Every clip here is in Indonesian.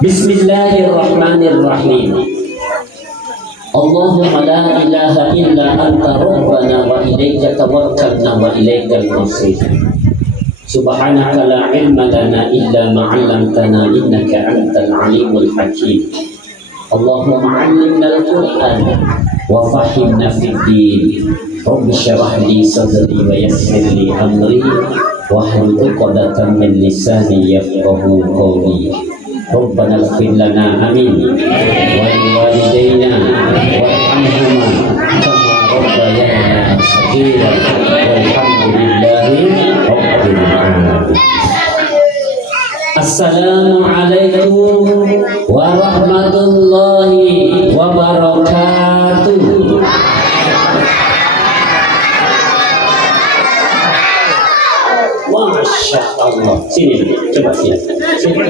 Bismillahirrahmanirrahim. Allahumma la ilaha illa anta rabbana wa ilaika tawakkalna wa ilaikal masir. Subhanaka la ilma lana illa ma 'allamtana innaka antal alimul hakim. Allahumma 'allimna al-Qur'an wa fahimna fid din. Rabbi shrah li sadri wa yassir li amri wahlul 'uqdatam min lisani yafqahu qawli. Rabbana ighfir lana amin wa liwalidayna warhamhuma kama rabbayana shaghira walhamdulillahi rabbil alamin. Assalamu alaikum warahmatullahi wabarakatuh. Masya Allah. Sini, coba sini. Sini.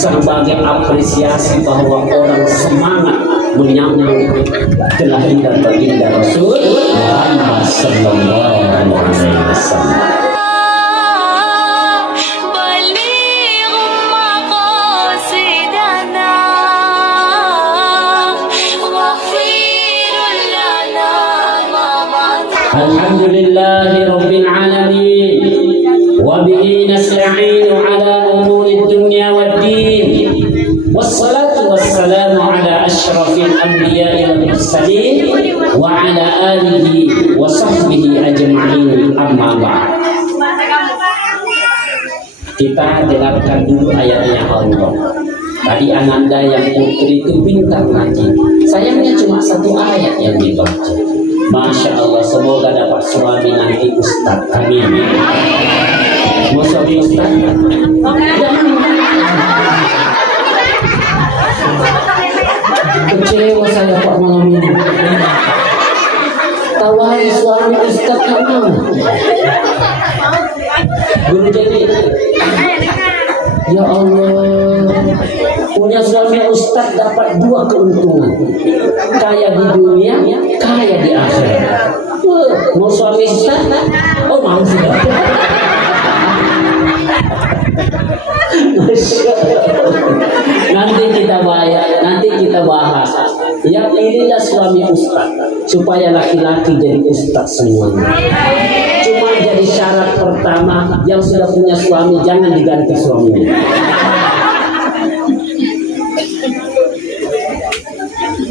Sebagai apresiasi bahwa orang semangat menyambut kelahiran baginda Rasul Muhammad sallallahu alaihi wasallam. Alhamdulillahi rabbil alamin wa bihi nasta'inu ala umuri dunya waddin. Wassalatu wassalamu ala asyrafil anbiya'i wal mursalin wa ala alihi wa sahbihi ajma'in, amma ba'd. Kita dengarkan dulu ayatnya Allah. Tadi Ananda yang putri itu pintar ngaji. Sayangnya cuma satu ayat yang dibaca. Masya Allah, semoga dapat suami nanti ustaz. Amin. Mau suami ustaz? Kecewa saya Pak malam ini. Tawari suami ustaz kamu. Guru jadi. Ya Allah, punya suami ustaz dapat dua keuntungan. Kaya di dunia, kaya di akhirat. Mau suami ustaz? Oh mau sudah. Nanti kita bahas. Ya pilihlah suami ustaz supaya laki-laki jadi ustaz semuanya. Cuma jadi syarat pertama, yang sudah punya suami jangan diganti suaminya.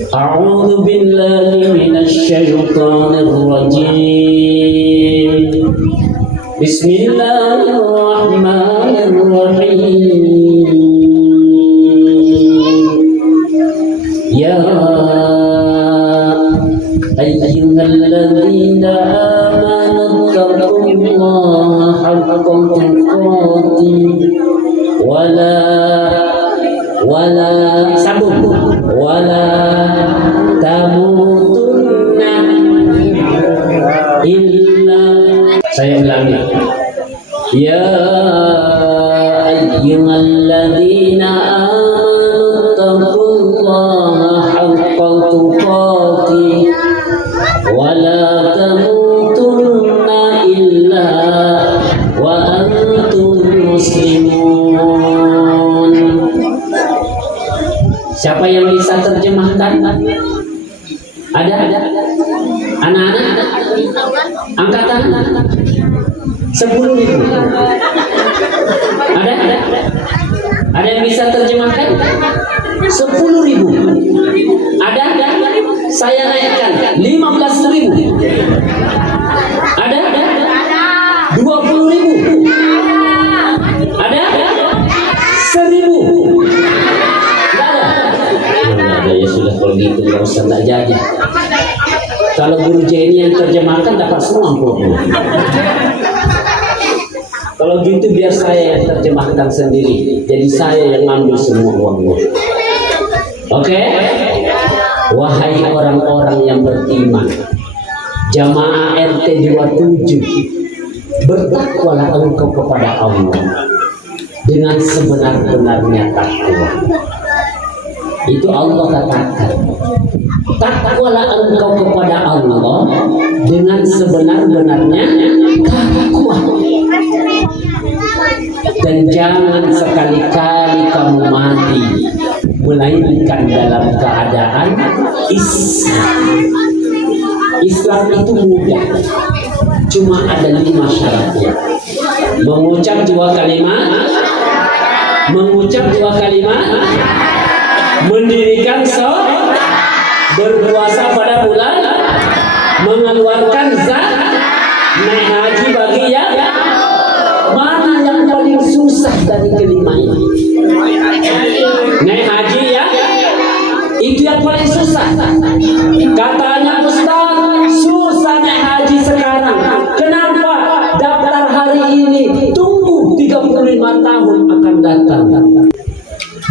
A'udzu billahi minasy syaithanir rajim. Bismillahirrahmanirrahim. Ya ayyuhalladzina amanu taqullaha haqqa tuqatih wala tamutunna illa. Saya ulangi. Ya ayyuhalladzina amanu taqullaha haqqa tuqatih wala tamutunna illa wa antum muslimun. Siapa yang bisa terjemahkan? Ada? Anak-anak? Angkatan? 10.000. Ada? Ada yang bisa terjemahkan? 10.000. Ada? Saya naikkan 15.000. Ada? 20.000. Ada? 1.000. Ya sudah, kalau gitu nggak usah, nggak jadi. Kalau guru Jenny yang terjemahkan dapat semua 40. Kalau gitu biar saya yang terjemahkan sendiri. Jadi saya yang ngambil semua uangnya. Oke? Wahai orang-orang yang beriman, jamaah RT 27, Bertakwalah engkau kepada Allah dengan sebenar-benarnya takwa. Itu Allah katakan. Takwalah engkau kepada Allah dengan sebenar-benarnya takwa. Dan jangan sekali-kali kamu mati melainkan dalam keadaan Islam. Islam itu mudah, cuma ada 5 syaratnya. Mengucap 2 kalimat, mendirikan sholat, berpuasa pada bulan, mengeluarkan zakat, naik haji bagi yang mana yang paling susah dari kelima ini? Naik haji ya, itu yang paling susah. Katanya Ustaz, susah naik haji sekarang. Kenapa? Daftar hari ini, tunggu 35 tahun akan datang.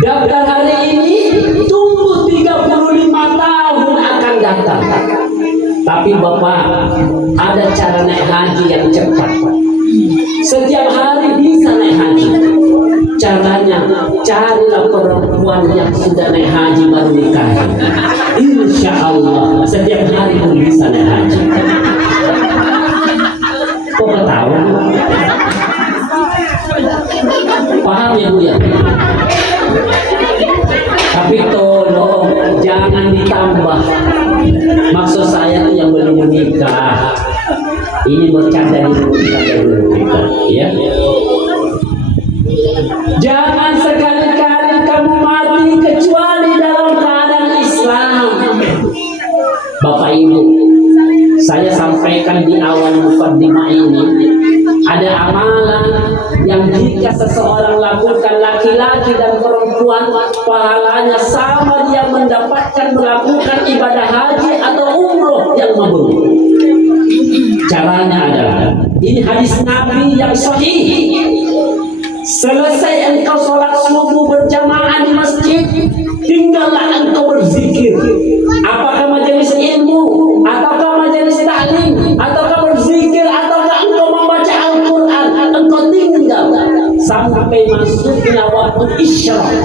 Daftar hari ini, tunggu 35 tahun akan datang. Tapi Bapak, ada cara naik haji yang cepat. Setiap hari bisa naik haji. Caranya, carilah perempuan yang sudah naik haji baru nikah. Insya Allah setiap hari pun bisa naik haji. Kok ketawa? Paham ya Bu ya? Tapi tolong jangan ditambah. Maksud saya tuh yang belum menikah. Ini bercanda dulu kita, ya. Jangan sekali-kali kamu mati kecuali dalam keadaan Islam. Bapak Ibu, saya sampaikan di awal mukaddimah ini, ada amalan yang jika seseorang lakukan, laki-laki dan perempuan, pahalanya sama dia mendapatkan melakukan ibadah haji atau umroh yang mabrur. Caranya adalah, ini hadis Nabi yang sahih. Selesai engkau sholat subuh berjamaah di masjid, tinggallah engkau berzikir. Apakah majelis ilmu, ataukah majelis taklim, ataukah berzikir, ataukah engkau membaca Al-Quran, engkau tinggal sampai masuknya waktu isyraq.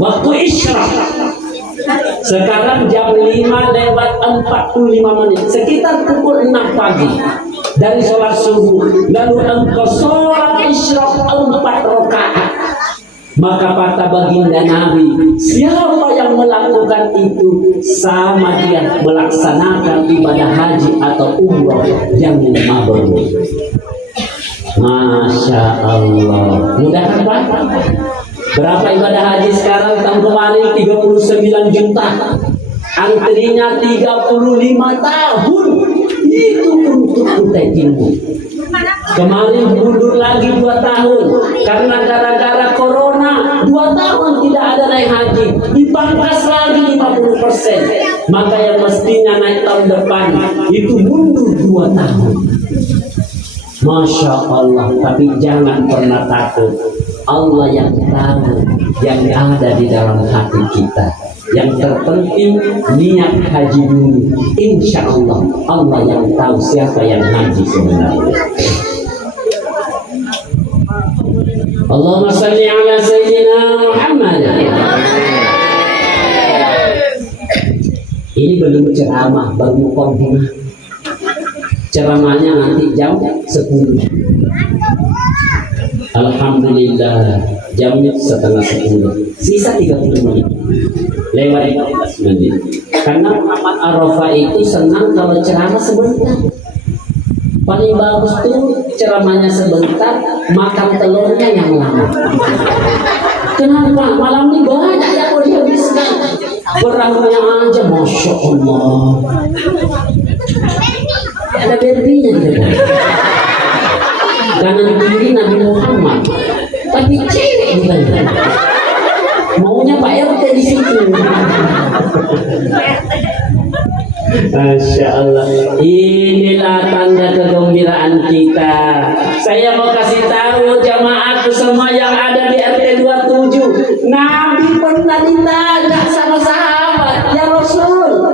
Waktu isyraq. Sekarang jam 5:45, sekitar pukul 6 pagi dari sholat subuh, lalu engkau sholat isyraq 4 rakaat. Maka kata baginda Nabi, siapa yang melakukan itu sama dia melaksanakan ibadah haji atau umrah yang mabrur. Masya Allah, mudah kan Pak? Berapa ibadah haji sekarang? Tahun kemarin 39 juta, antrinya 35 tahun. Itu untuk kutekinmu. Kemarin mundur lagi 2 tahun karena gara-gara corona 2 tahun tidak ada naik haji, dipangkas lagi 50%. Maka yang mestinya naik tahun depan itu mundur 2 tahun. Masya Allah. Tapi jangan pernah takut. Allah yang tahu yang ada di dalam hati kita. Yang terpenting niat haji dulu. Insya Allah Allah yang tahu siapa yang haji sebenarnya. Allahumma salli ala Sayyidina Muhammad. Ini belum ceramah, baru muqaddimah. Ceramahnya nanti jam 10. Alhamdulillah jamnya 9:30. Sisa 30 menit. Lewat 15 menit. Karena Muhammad Arafah itu senang kalau ceramah sebentar. Paling bagus tuh ceramahnya sebentar, makan telurnya yang lama. Kenapa? Malam ini banyak yang mau dihabiskan. Berangnya aja, Masya Allah. Ada berbinya gitu. Kanan kiri Nabi Muhammad, tapi cewek bukan. Maunya Pak RT di situ. Masya Allah. Inilah tanda kegembiraan kita. Saya mau kasih tahu jamaahku semua yang ada di RT 27. Nabi pernah ditanya sama sahabat, ya Rasul,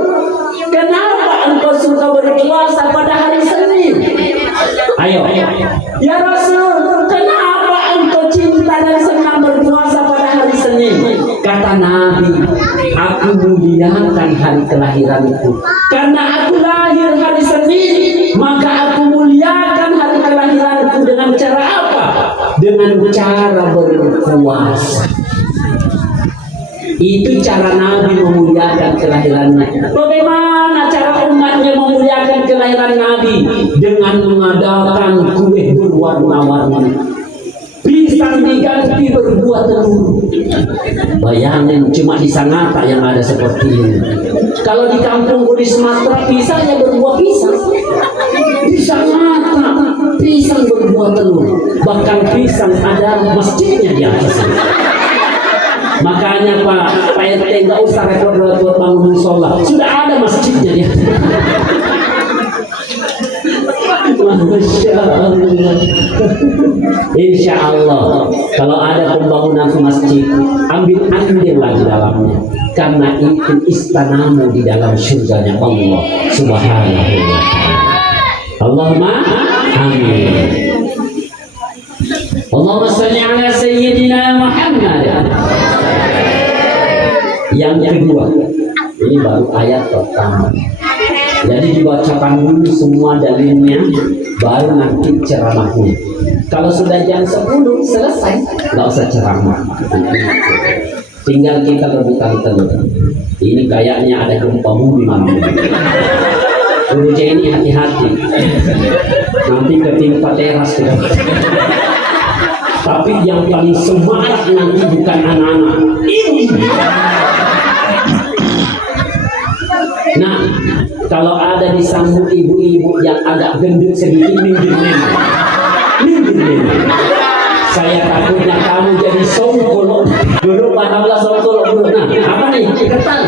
kenapa engkau suka berpuasa pada hari Senin? Nabi, aku muliakan hari kelahiranku. Karena aku lahir hari Senin, maka aku muliakan hari kelahiranku dengan cara apa? Dengan cara berpuasa. Itu cara Nabi memuliakan kelahirannya. Bagaimana cara umatnya memuliakan kelahiran Nabi? Dengan mengadakan kue berwarna-warni. Pisang diganti berbuah telur. Bayangin, cuma di Sangatta yang ada seperti ini. Kalau di kampungku di Sumatera, pisangnya berbuah pisang. Di Sangatta, pisang berbuah telur. Bahkan pisang ada masjidnya di atas. Makanya Pak RT nggak usah repot-repot bangun musola, sudah ada masjidnya dia. Masya Allah. Insya Allah kalau ada pembangunan masjid, ambil andil lagi dalamnya, karena itu istanamu di dalam surganya Allah Subhanahu wa Ta'ala. Allahumma amin. Allahumma salli ala Sayyidina Muhammad. Yang kedua, ini baru ayat pertama. Jadi dibacakan dulu semua dalilnya, baru nanti ceramahnya. Kalau sudah jam 10 selesai, nggak usah ceramah. Tinggal kita rebutan telur. Ini kayaknya ada gempa bumi mana. Guru ini hati-hati, nanti ketimpa teras kita. Tapi yang paling semangat nanti bukan anak-anak ini. Nah, kalau ada di sambut ibu-ibu yang agak gendut sedikit, minggir. Saya takutnya kamu jadi songkol. Dulu panggillah songkol. Nah, apa nih? Ketan.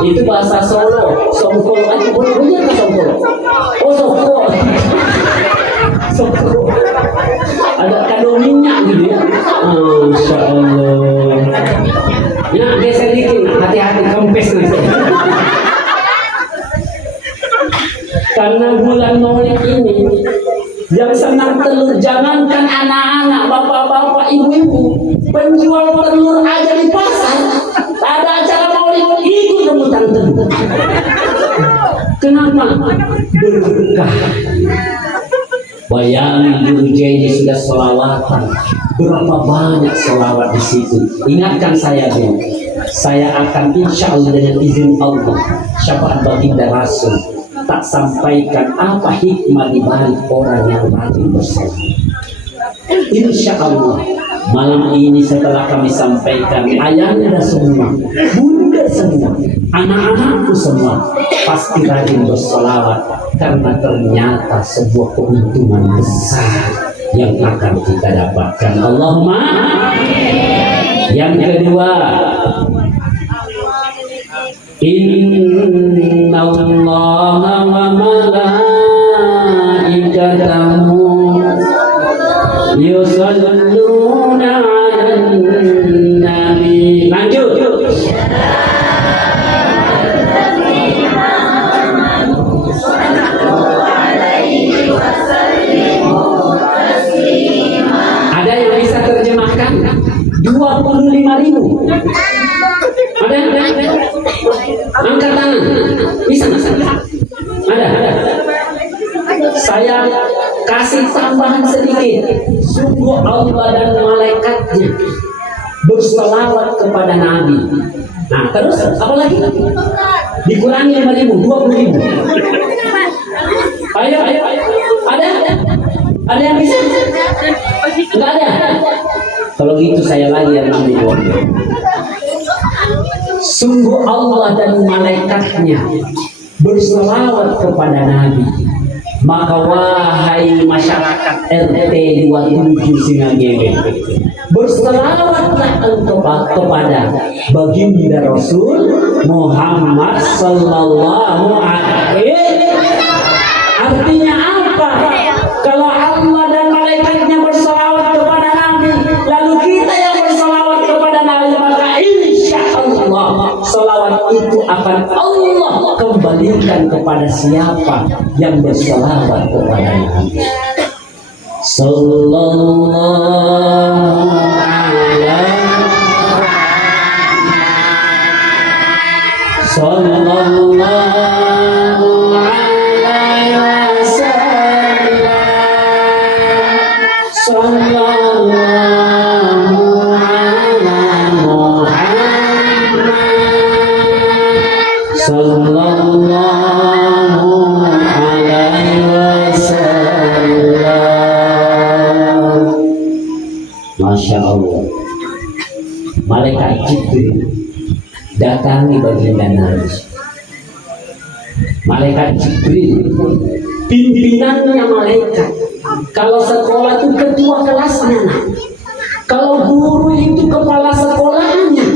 Itu bahasa Solo. Songkol. Punya ke songkol? Oh, songkol. Songkol. Ada kado minyak gitu ya. Masya Allah. Ya, geser dikit. Hati-hati, kempes nanti. Karena bulan Maulid ini yang senang telur, jangankan anak-anak, bapak-bapak, ibu-ibu, penjual telur aja di pasar, ada acara Maulid ikut rebutan telur. Kenapa? Berkah. Bayangin Guru Jaini sudah sholawatan, berapa banyak sholawat di situ. Ingatkan saya dulu, saya akan insya Allah dengan izin Allah syafaat baginda Rasul tak sampaikan apa hikmah di balik orang yang rajin bersalat. Insya Allah malam ini setelah kami sampaikan, ayahnya semua, bunda semua, anak-anakku semua pasti rajin bersolawat, karena ternyata sebuah keuntungan besar yang akan kita dapatkan. Allahumma. Yang kedua, Inna Allah wa malaikatahu yusalluna 'alan nabi. Lanjut. Ada yang bisa terjemahkan? 25.000. Ada? Angkat tangan. Bisa? Ada. Saya kasih tambahan sedikit. Sungguh Allah dan malaikatnya berselawat kepada Nabi. Nah, terus apa lagi? Dikurangi 5.000, 20.000. Ayo. Ada yang bisa? Enggak ada. Kalau gitu saya lagi yang ambil. Sungguh Allah dan malaikatnya berselawat kepada Nabi. Maka wahai masyarakat RT 27 Singagere, berselawatlah engkau kepada baginda Rasul Muhammad sallallahu alaihi. Artinya apa? Kalau Allah dan malaikatnya berselawat kepada Nabi, lalu kita yang berselawat kepada Nabi, maka insya Allah selawat itu akan Allah kembalikan kepada siapa yang berselawat kepada Nabi. Sallallahu alaihi sallallahu alaihi wasallam, sallallahu ala Muhammad, sallallahu alaihi wasallam. Masya Allah, malaikat Jibril datangi baginda Nabi. Malaikat Jibril pimpinannya malaikat. Kalau sekolah itu ketua kelasnya, kalau guru itu kepala sekolahnya,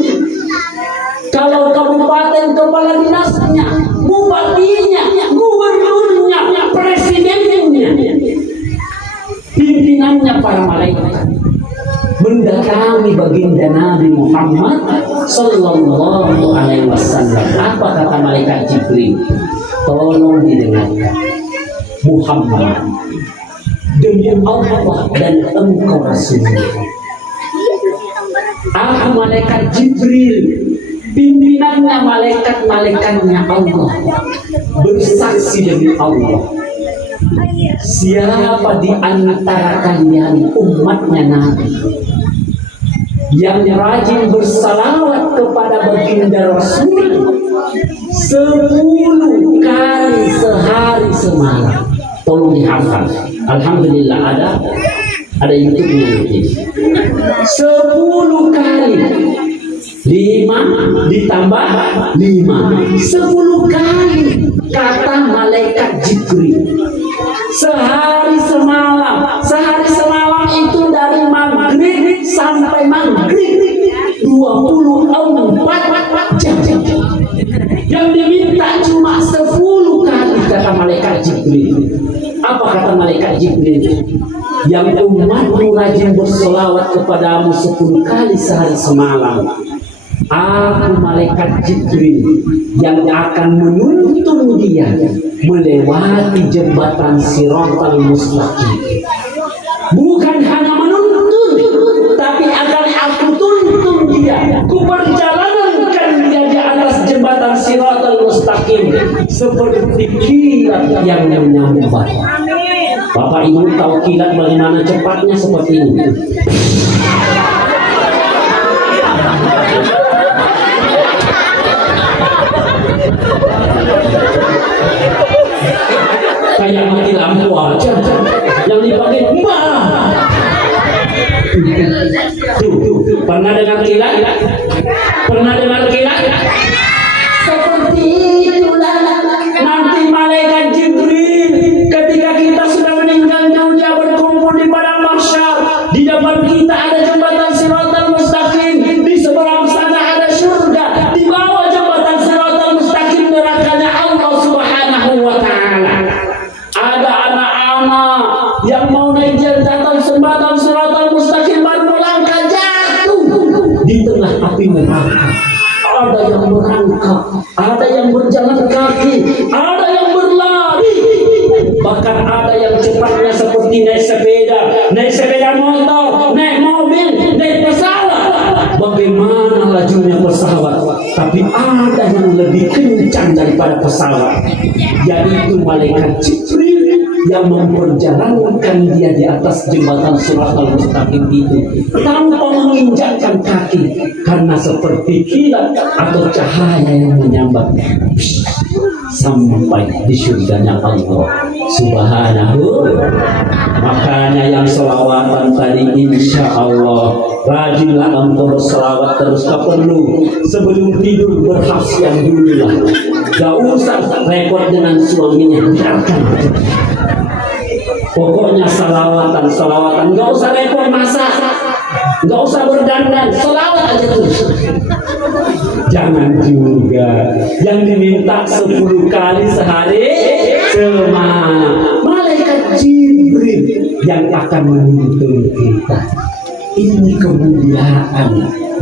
kalau kabupaten kepala dinasnya, bupatinya, gubernurnya, presidennya, pimpinannya para malaikat mendatangi baginda Nabi Muhammad sallallahu alaihi wasallam. Apa kata malaikat Jibril? Tolong didengarkan, Muhammad, demi Allah dan engkau Rasulullah, aku malaikat Jibril, pimpinannya malaikat-malaikatnya Allah, bersaksi demi Allah, siapa di antara kalian umatnya Nabi yang rajin bersalawat kepada baginda Rasul 10 kali sehari semalam. Tolong dihafal. Alhamdulillah ada YouTube-nya nanti. 10 kali, 5 ditambah 5, 10 kali kata malaikat Jibril. Sehari semalam itu dari maghrib sampai maghrib 24 jam. Yang diminta cuma 10 kali kata malaikat Jibril. Apa kata malaikat Jibril? Yang umatmu rajin bersolawat kepadamu 10 kali sehari semalam, aku malaikat Jibril yang akan menuntun dia melewati jembatan Shiratal Mustaqim. Bukan hanya menuntun, tapi akan aku tuntun dia, ku perjalankan dia di atas jembatan Shiratal Mustaqim seperti kilat yang menyambar. Bapak Ibu tahu kilat bagaimana cepatnya? Seperti ini. Kayak mati lampu aja, yang dipakai mbak. Tuh, pernah dengar kilat? Pernah dengar kilat? Seperti itulah nanti malaikat Jibril ketika kita sudah meninggal dunia berkumpul di padang mahsyar. Di depan kita ada jembatan Shiratal Mustaqim, di seberang sana ada surga, di bawah jembatan Shiratal Mustaqim nerakanya Allah Subhanahu wa taala. Ada anak-anak yang mau naik jembatan Shiratal Mustaqim baru melangkah jatuh di tengah api neraka. Ada yang merangkak, ada yang berjalan kaki, ada yang berlari, bahkan ada yang cepatnya seperti naik sepeda motor, naik mobil, naik pesawat. Bagaimana lajunya pesawat? Tapi ada yang lebih kencang daripada pesawat, yaitu malaikat Jibril yang memperjalankan dia di atas jembatan Shiratal Mustaqim itu tanpa menginjakkan kaki, karena seperti kilat atau cahaya yang menyambar sampai di surganya Allah Subhanahu. Makanya yang selawatan tadi, insya Allah rajinlah untuk berselawat terus. Tak perlu sebelum tidur berhasian dulu lah, gak usah repot dengan suaminya, biarkan. Pokoknya salawatan, gak usah repot masak, gak usah berdandan, selawat aja terus. Jangan juga yang diminta 10 kali sehari semalam. Malaikat Jibril yang akan menuntun kita. Ini kemuliaan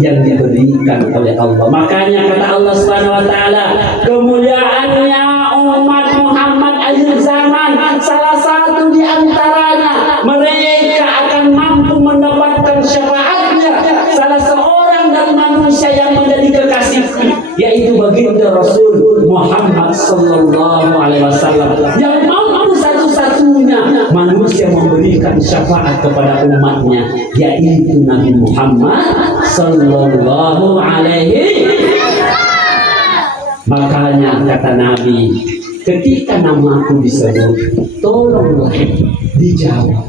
yang diberikan oleh Allah. Makanya kata Allah Subhanahu wa taala, kemuliaannya umat Muhammad akhir zaman, salah satu di antaranya mereka akan mampu mendapatkan syafaatnya salah seorang dari manusia yang menjadi kekasih yaitu baginda Rasul Muhammad sallallahu alaihi wasallam yang mampu satu-satunya manusia memberikan syafaat kepada umatnya, yaitu Nabi Muhammad sallallahu alaihi. Makanya kata Nabi, ketika namaku disebut, tolonglah dijawab.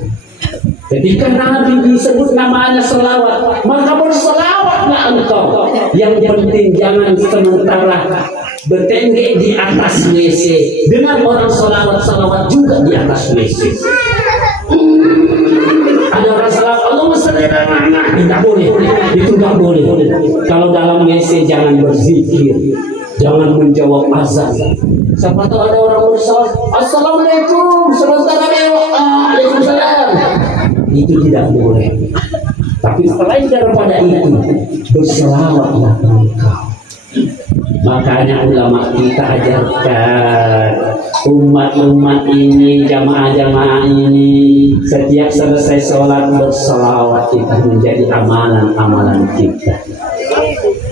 Ketika Nabi disebut namanya selawat, maka berselawatlah engkau. Yang penting jangan sementara bertengge di atas WC. Dengan orang selawat juga di atas WC. Ada orang selawat, Allahumma shalli ala Muhammad. Tidak boleh, itu tidak boleh. Kalau dalam WC jangan berzikir, jangan menjawab azan. Siapa tahu ada orang bersalawat, assalamualaikum, sementara waalaikumsalam. Itu tidak boleh. Tapi selain daripada itu, berselawatlah engkau. Makanya ulama kita ajarkan umat-umat ini, jamaah-jamaah ini, setiap selesai sholat berselawat, kita menjadi amalan kita.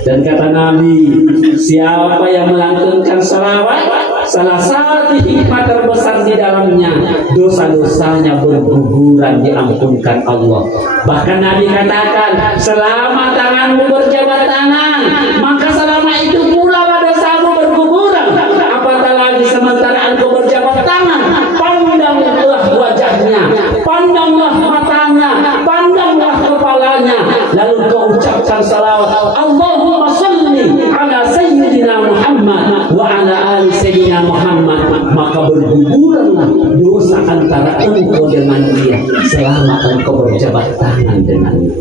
Dan kata Nabi, siapa yang melantunkan salawat, salah satu hikmah terbesar di dalamnya, dosa-dosanya berguguran, diampunkan Allah. Bahkan Nabi katakan, selama tanganmu berjabat tangan, maka selama itu pula dosamu berguguran. Apatah lagi sementara engkau berjabat tangan, pandanglah wajahnya, pandanglah matanya, pandanglah kepalanya, lalu kau ucapkan salawat, Allahumma salli ala Sayyidina Muhammad wa ala ali Sayyidina Muhammad, maka berguguranlah dosa antara engkau dengan dia selama engkau berjabat tangan dengannya.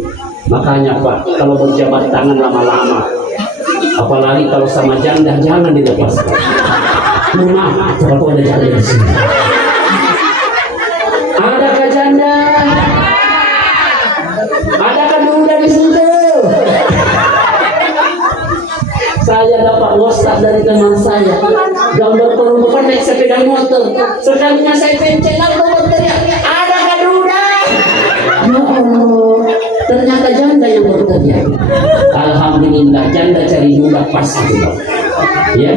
Makanya Pak, kalau berjabat tangan lama-lama, apalagi kalau sama janda, jangan dilepaskan. Maaf, kalau ada janda di sini. Adakah janda? Adakah duda di situ? Saya dapat WhatsApp dari teman saya, gambar perempuan naik sepeda motor. Sekalinya saya pencet, lalu berteriak, adakah duda? Ya Allah, ternyata janda yang berteriak. Alhamdulillah, janda cari duda pasti. Ya.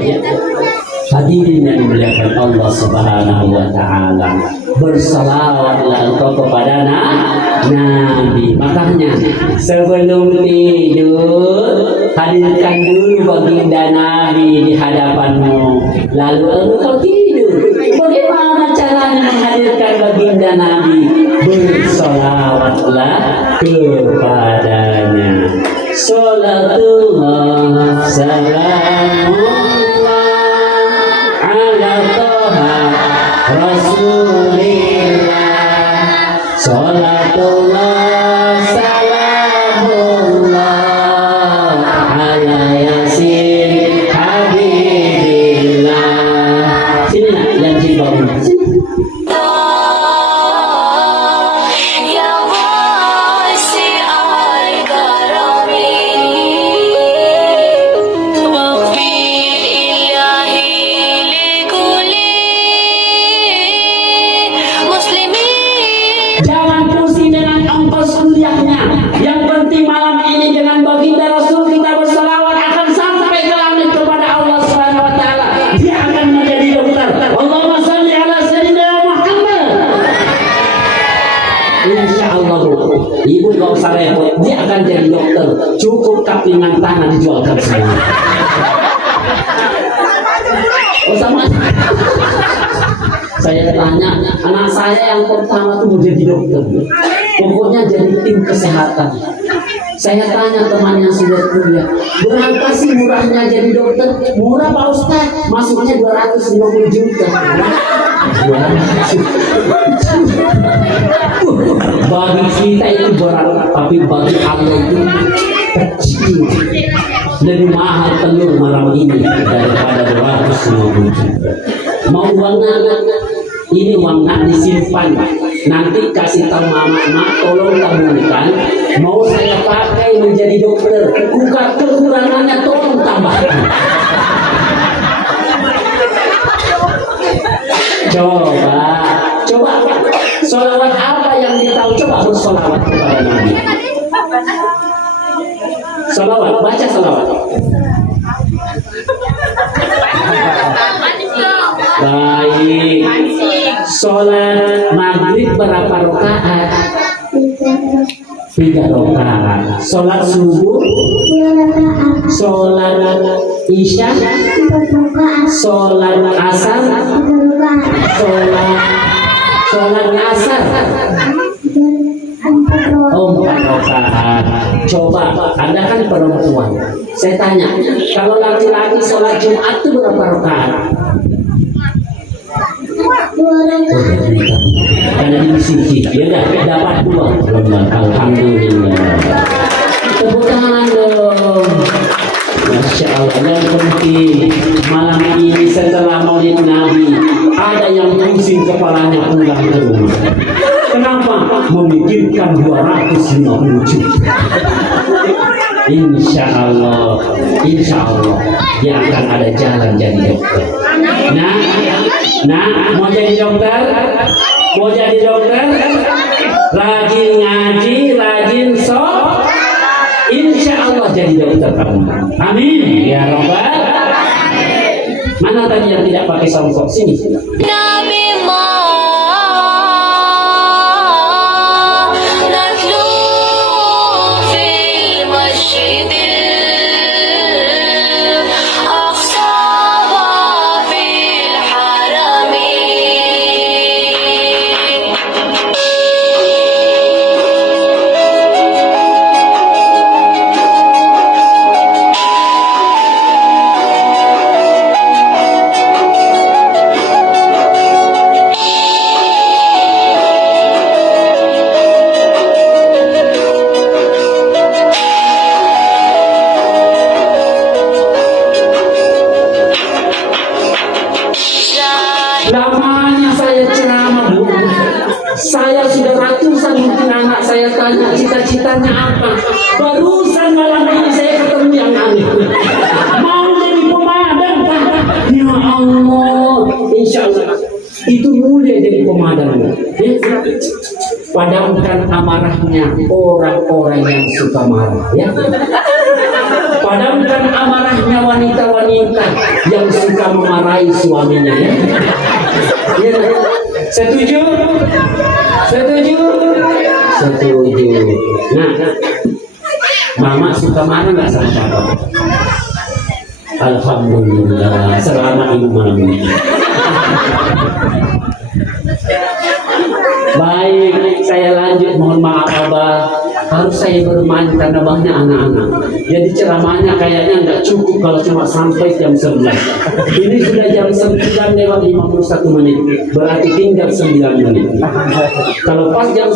Hadirin yang dimuliakan Allah Subhanahu wa taala, bersalawatlah engkau kepada Nabi. Makanya sebelum tidur, hadirkan dulu baginda Nabi di hadapanmu, lalu engkau tidur. Bagaimana caranya menghadirkan baginda Nabi? Bersalawatlah kepadanya. Salatullah salamullah ala Toha Rasulillah, salatullah salamullah ala Yasin Habibillah. Sini nak, yang jilbab sini. Ibu gak usah repot, dia akan jadi dokter. Cukup kapingan tangan dijualkan semua. Oh sama. Saya tanya, anak saya yang pertama tuh mau jadi dokter. Pokoknya jadi tim kesehatan. Saya tanya teman yang sudah kuliah, berapa sih murahnya jadi dokter? Murah Pak Ustaz, masuknya 250 juta. Bagi kita itu berat, tapi bagi Allah itu kecil. Lebih mahal telur malam ini daripada 250 juta. Mau uang nak? Ini uang nak disimpan. Nanti kasih tahu mama, mak tolong tabungkan. Mau saya pakai menjadi dokter. Bukan kekurangannya, tolong tambahkan. Coba sholawat apa yang ditahu? Coba bersolawat kepada Nabi. Sholawat baca salawat. Baik. Sholat maghrib berapa rakaat? 3 rakaat. Sholat subuh? 2 rakaat. Sholat isya? 4 rakaat. Sholat asar? 3 rakaat. Sholat asar? 4 rakaat. Oh, 4 rakaat. Coba, Anda kan perempuan. Saya tanya, kalau laki-laki sholat Jumat itu berapa rakaat? 2 rakaat. Karena ini suci, ya udah dapat 2. Alhamdulillah. Tepuk tangan dong. Masya Allah. Yang penting malam ini setelah Maulid Nabi ada yang pusing kepalanya pulang ke rumah. Kenapa? Memikirkan 250 juta. Insya Allah dia akan ada jalan jadi dokter. Nah, mau jadi dokter? Mau jadi dokter? Rajin ngaji, rajin sholat, insya Allah jadi dokter kamu. Amin ya Rabbal. Mana tadi yang tidak pakai songkok? Sini. Lamanya saya ceramah, Bu. Saya sudah ratusan mungkin anak saya tanya cita-citanya apa. Barusan malam ini saya ketemu yang aneh. Mau jadi pemadam, Pak. Ya Allah, insya Allah itu mudah jadi pemadam. Padamkan amarahnya orang-orang yang suka marah, ya. Padamkan amarahnya wanita-wanita yang suka memarahi suaminya, ya. Ya, setuju? Setuju? Setuju. Nah, Mama suka marah nggak sama Papa? Alhamdulillah, selamat ibu malam ini. Baik, saya lanjut. Mohon maaf Abah, harus saya bermain karena banyak anak-anak. Jadi ceramahnya kayaknya nggak cukup kalau cuma sampai jam 11. Ini sudah jam 9 lewat 51 menit, berarti tinggal 9 menit. Kalau pas jam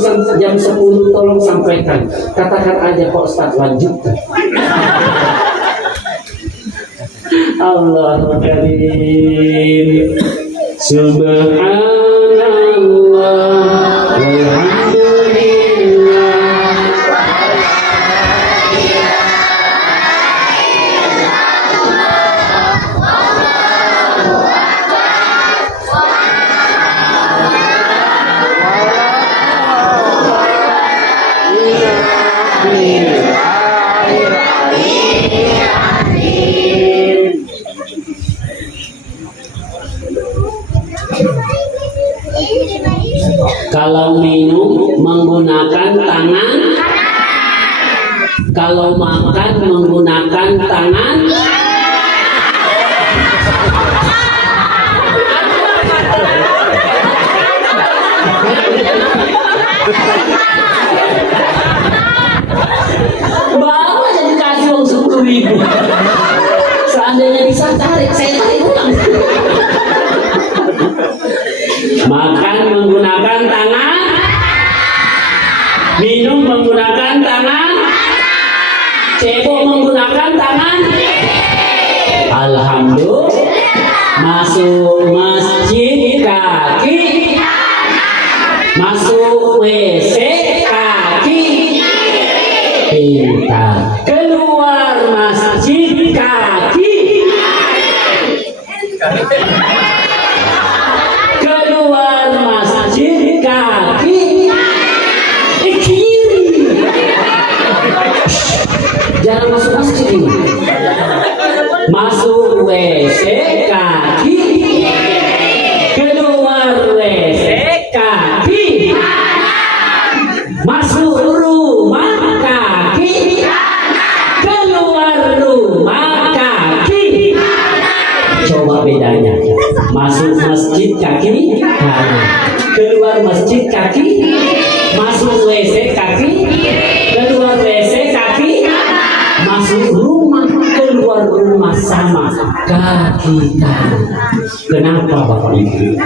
10 tolong sampaikan. Katakan aja Pak Ustaz, lanjutkan. Allahu Karim. Subhanallah walhamdulillah. Kalau minum menggunakan tangan, kalau makan menggunakan tangan. Baru aja dikasih uang 10.000. Seandainya bisa tarik, saya tarik ulang. Makan menggunakan tangan, minum menggunakan tangan, cebok menggunakan tangan. Alhamdulillah. Masuk masjid kaki, masuk WC kaki, pintar. Keluar masjid kaki, keluar masjid kaki, kiri. Jangan masuk masjid. ke masjid kaki, masuk WC kaki, keluar WC kaki, masuk rumah, keluar rumah sama kaki kanan. Kenapa Bapak Ibu?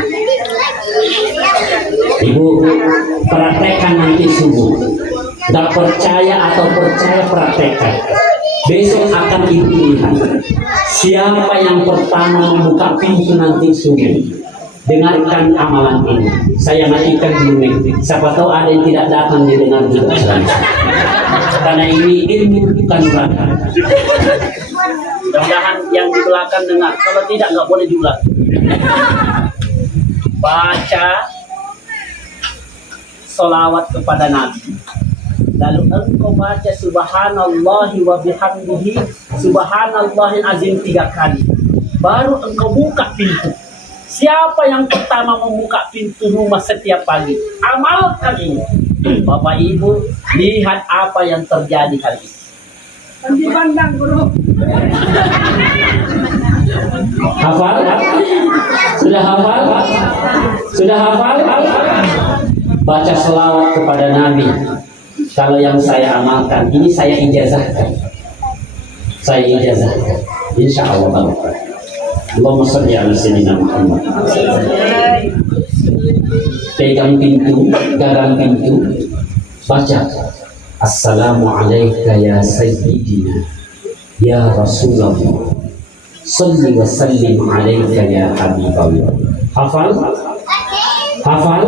Ibu praktekkan nanti subuh. Gak percaya atau percaya, praktekkan. Besok akan ibu lihat siapa yang pertama membuka pintu nanti subuh. Dengarkan amalan ini. Saya matikan dulu. Siapa tahu ada yang tidak datang didengar juga. Karena ini ilmu bukan belakang. Mudah-mudahan yang di belakang dengar. Kalau tidak, nggak boleh juga. Baca solawat kepada Nabi. Lalu engkau baca subhanallahi wa bihamdihi subhanallahil azim 3 kali. Baru engkau buka pintu. Siapa yang pertama membuka pintu rumah setiap pagi? Amalkan ini. Bapak Ibu, lihat apa yang terjadi hari ini. Pandang guru. Hafal? Sudah hafal? Sudah hafal? Baca selawat kepada Nabi. Kalau yang saya amalkan, ini saya ijazahkan. Saya ijazahkan. Insya Allah. Allahumma sholli ala sayyidina Muhammad. Pegang pintu, gagang pintu, baca. Assalamualaikum ya sayyidina ya Rasulullah. Salli wa sallim alaika ya Habiballah. Hafal? Hafal?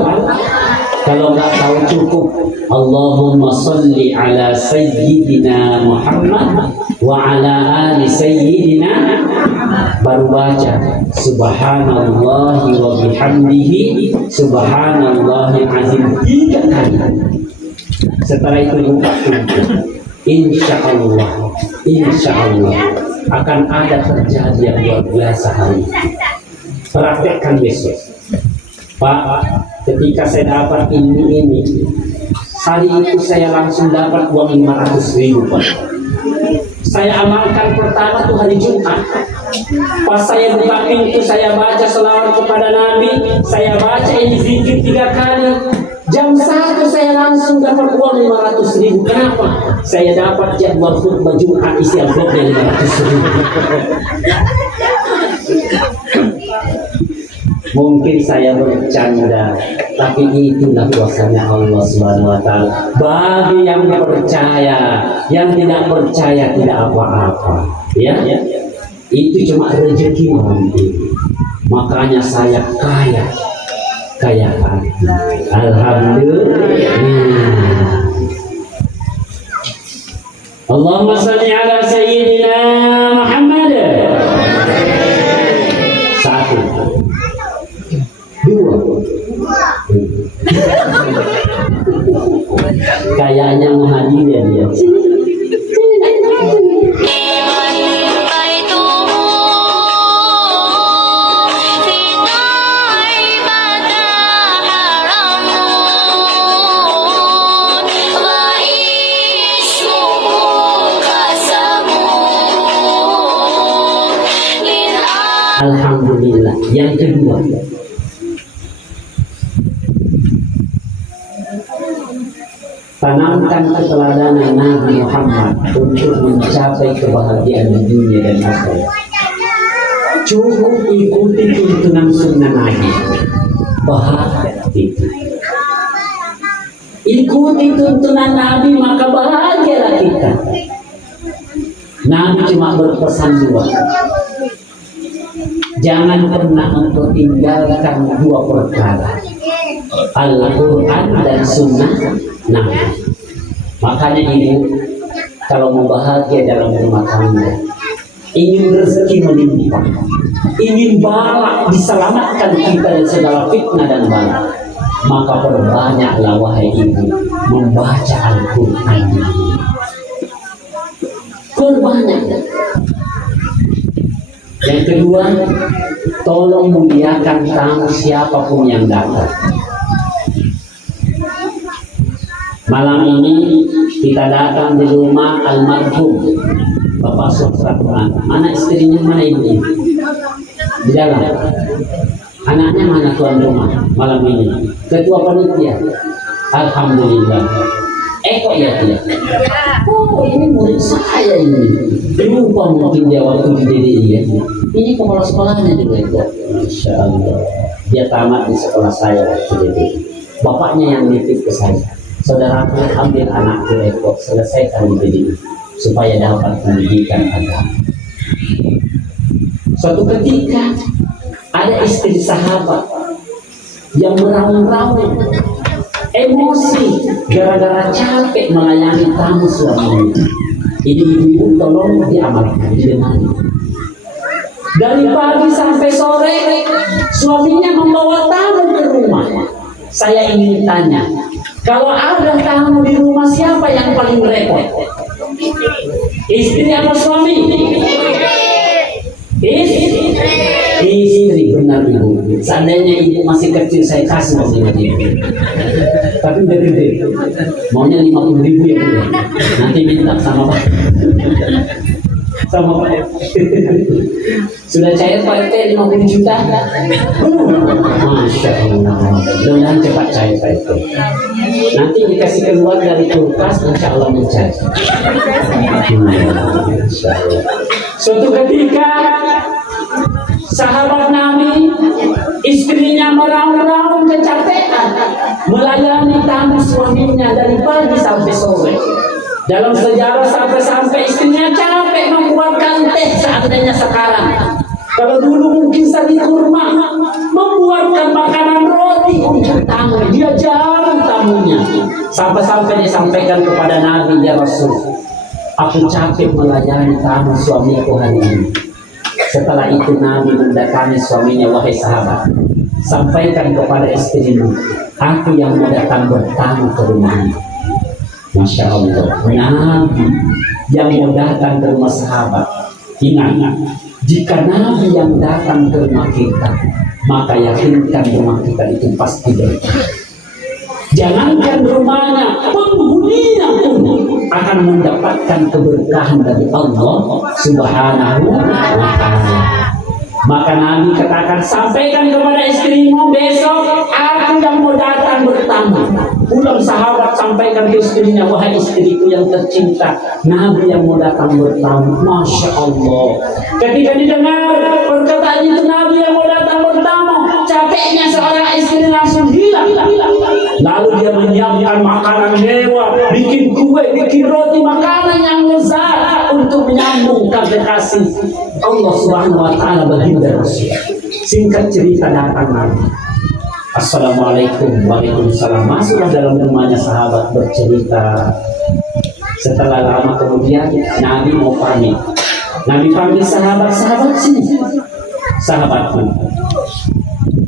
Kalau nggak tahu cukup Allahumma salli ala sayyidina Muhammad wa ala ali sayyidina, baru baca subhanallahi wa bihamdihi subhanallahil azim 3 kali. Setelah itu buka pintu. Insya Allah akan ada terjadi yang luar biasa hari ini. Praktekkan besok. Pak, ketika saya dapat ini, hari itu saya langsung dapat uang 500.000, Pak. Saya amalkan pertama tuh hari Jumat. Pas saya buka pintu, saya baca selawat kepada Nabi, saya baca ini zikir 3 kali. Jam 1 saya langsung dapat uang 500.000. Kenapa? Saya dapat jadwal khutbah Jumat isi amplopnya 500.000. Mungkin saya bercanda, tapi itulah kuasanya Allah Subhanahu wa Ta'ala. Bagi yang percaya, yang tidak percaya tidak apa-apa. Ya, itu cuma rezeki malam ini. Makanya saya kaya hati. Alhamdulillah. Allahumma shalli ala sayyidina Muhammad. 1, 2. Kayaknya menghadiri dia. Alhamdulillah. Yang kedua, tanamkan keteladanan Nabi Muhammad untuk mencapai kebahagiaan di dunia dan akhirat. Cukup ikuti tuntunan sunnah Nabi, bahagia kita. Ikuti tuntunan Nabi, maka bahagialah kita. Nabi cuma berpesan 2. Jangan pernah engkau tinggalkan 2 perkara, Al-Quran dan Sunnah Nabi. Makanya ibu, kalau mau bahagia dalam rumah tangga, ingin rezeki melimpah, ingin bala diselamatkan kita dari segala fitnah dan bala, maka perbanyaklah wahai ibu membaca Al-Quran. Perbanyak. Yang kedua, tolong muliakan tamu siapapun yang datang. Malam ini kita datang di rumah almarhum Bapak Supratman. Mana istrinya, mana ibunya? Di dalam. Anaknya mana tuan rumah malam ini? Ketua panitia. Alhamdulillah. Kok ya dia? Oh, ini murid saya ini. Lupa mungkin dia waktu di DDI ya. Ini kepala sekolahnya juga itu. Masya Allah. Dia tamat di sekolah saya waktu DDI. Bapaknya yang nitip ke saya. Saudaraku ambil anakku Eko, selesaikan di DDI supaya dapat pendidikan agama. Suatu ketika ada istri sahabat yang meraung-raung emosi gara-gara capek melayani tamu suaminya. Ini ibu-ibu tolong diamalkan, didengar. Dari pagi sampai sore suaminya membawa tamu ke rumah. Saya ingin tanya, kalau ada tamu di rumah siapa yang paling repot? Istri apa suami? Istri, benar ibu. Seandainya ibu masih kecil saya kasih sama ibu. Tapi udah gede. Maunya 50.000 ya bu. Nanti minta sama Pak. Sama Pak. Sudah cair Pak RT 50 juta. Masya Allah. Mudah-mudahan cepat cair Pak RT. Nanti dikasih keluar dari kulkas, insya Allah mencair. Masya Allah. Suatu ketika sahabat Nabi, istrinya meraung-raung kecapean melayani tamu suaminya dari pagi sampai sore. Dalam sejarah sampai istrinya capek membuatkan teh seandainya sekarang. Kalau dulu mungkin saja kurma, membuatkan makanan roti untuk tamu. Dia jarang tamunya. Sampai-sampai disampaikan kepada Nabi, ya Rasul, aku capek melayani tamu suamiku hari ini. Setelah itu Nabi mendatangi suaminya, wahai sahabat, sampaikan kepada istrimu, aku yang mau datang bertamu ke rumahnya. Masya Allah, Nabi yang mau datang ke rumah sahabat. Ingat, jika Nabi yang datang ke rumah kita, maka yakinkan rumah kita itu pasti berkah. Jangankan rumahnya, penghuninya pun akan mendapatkan keberkahan dari Allah Subhanahu wa Ta'ala. Maka Nabi katakan, sampaikan kepada istrimu besok aku yang mau datang bertamu. Pulang sahabat sampaikan ke istrinya, wahai istriku yang tercinta, Nabi yang mau datang bertamu. Masya Allah. Ketika didengar perkataan itu, Nabi yang mau datang bertamu, capeknya seorang istri langsung hilang. Lalu dia menyiapkan makanan mewah, bikin kue, bikin roti, makanan yang lezat untuk menyambungkan kekasih Allah Subhanahu wa Ta'ala baginda Rasul. Singkat cerita datang Nabi. Assalamualaikum, waalaikumsalam. Masuklah dalam rumahnya sahabat bercerita. Setelah lama kemudian Nabi mau pamit. Nabi panggil sahabat sini. Sahabatku,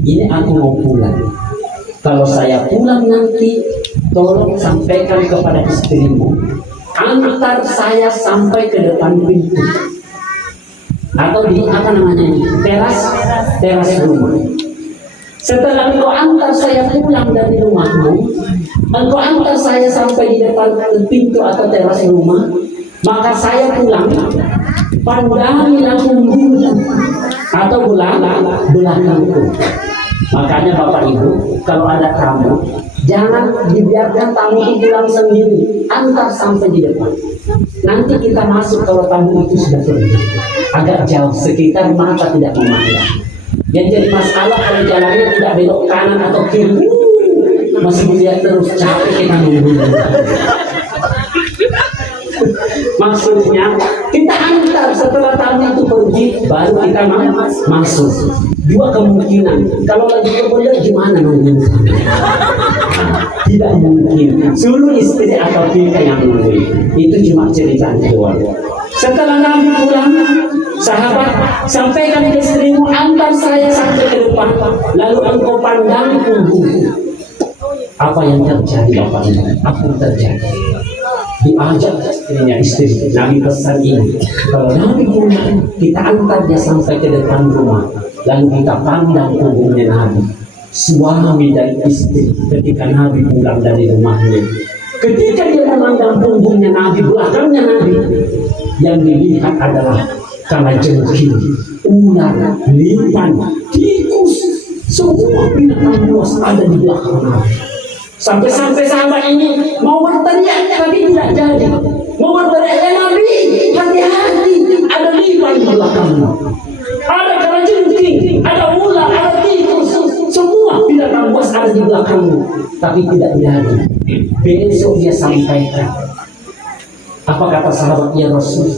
ini aku mau pulang. Kalau saya pulang nanti, tolong sampaikan kepada istrimu, antar saya sampai ke depan pintu. Atau di apa namanya ini? Teras rumah. Setelah engkau antar saya pulang dari rumahmu, engkau antar saya sampai di depan pintu atau teras rumah, maka saya pulang, pandangilah punggungku atau belakangku. Makanya Bapak Ibu, kalau ada tamu, jangan dibiarkan tamu itu pulang sendiri, antar sampai di depan. Nanti kita masuk kalau tamu itu sudah pergi, agak jauh, sekitar mata tidak memandang. Yang jadi masalah kalau jalannya tidak belok kanan atau kiri, masih melihat terus, capek kita nunggu. Maksudnya kita antar setelah tamu itu pergi, baru kita masuk. Dua kemungkinan, kalau lagi berbeda gimana nunggu? Tidak mungkin. Suruh istri atau kita yang nunggu. Itu cuma cerita keluar. Setelah Nabi pulang, sahabat sampaikan ke istrimu, antar saya sampai ke depan, lalu engkau pandang punggungku. Apa yang terjadi Bapak Ibu? Apa yang terjadi? Diajak istrinya, istri Nabi pesan ini, kalau Nabi pulang, kita antar dia sampai ke depan rumah, lalu kita pandang punggungnya Nabi. Suami dan istri ketika Nabi pulang dari rumahnya, ketika dia memandang punggungnya Nabi, belakangnya Nabi, yang dilihat adalah kalajengking, ular, lipan, tikus, Semua binatang buas ada di belakang Nabi. Sampai-sampai sahabat ini mau berteriak tapi tidak jadi. Mau berteriak, ya Nabi, hati-hati, ada lipan di belakangmu. Ada kalajengking, ada ular, ada tikus, semua binatang buas ada di belakangmu. Tapi tidak jadi. Besok dia sampaikan. Apa kata sahabat, ya Rasul?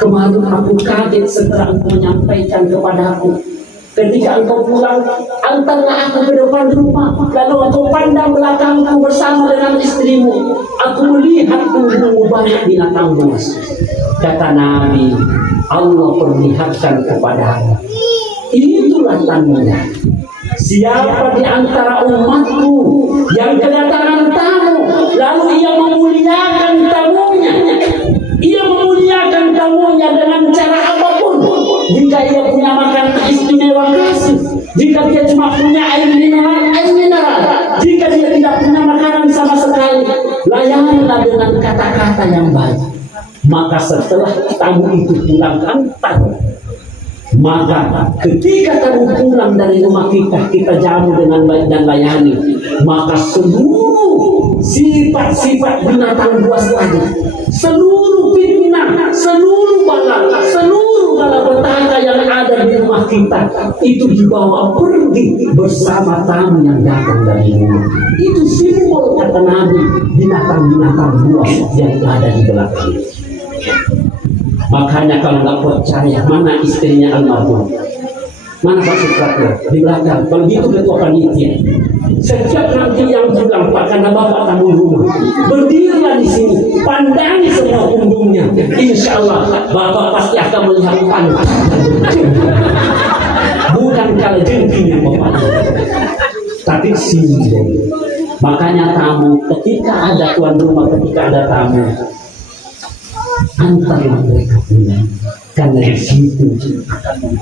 Kemarin aku kaget setelah engkau menyampaikan kepadaku. Ketika engkau pulang, antarlah aku ke depan rumah, lalu engkau pandang belakangku bersama dengan istrimu. Aku melihat punggungmu banyak binatang buas. Kata Nabi, Allah perlihatkan kepadaku. Itulah tanda. Siapa di antara umatku yang kedatangan tamu, lalu ia memuliakan tamunya. Ia memuliakan tamunya dengan cara apapun. Jika ia punya makanan istimewa kasih. Jika dia cuma punya air mineral. Jika dia tidak punya makanan sama sekali, layanilah dengan kata-kata yang baik. Maka setelah tamu itu pulang antar, maka ketika kamu pulang dari rumah kita jamu dengan baik dan layani, maka seluruh sifat-sifat binatang buas tadi, seluruh fitnah, seluruh bala petaka yang ada di rumah kita, itu dibawa pergi bersama tamu yang datang dari rumah. Itu simbol, kata Nabi, binatang-binatang buas yang ada di belakang. Makanya kalau nggak percaya, mana istrinya almarhum, mana Pak Supratno di belakang. Kalau gitu ketua panitia. Setiap nanti yang pulang, Pak, karena bapak tamu rumah, berdirilah di sini, pandangi semua punggungnya. Insya Allah bapak pasti akan melihat pantas. Bukan kalajengking yang bapak, tapi simbol. Makanya tamu, ketika ada tuan rumah, ketika ada tamu, antarlah mereka pulang, karena di situ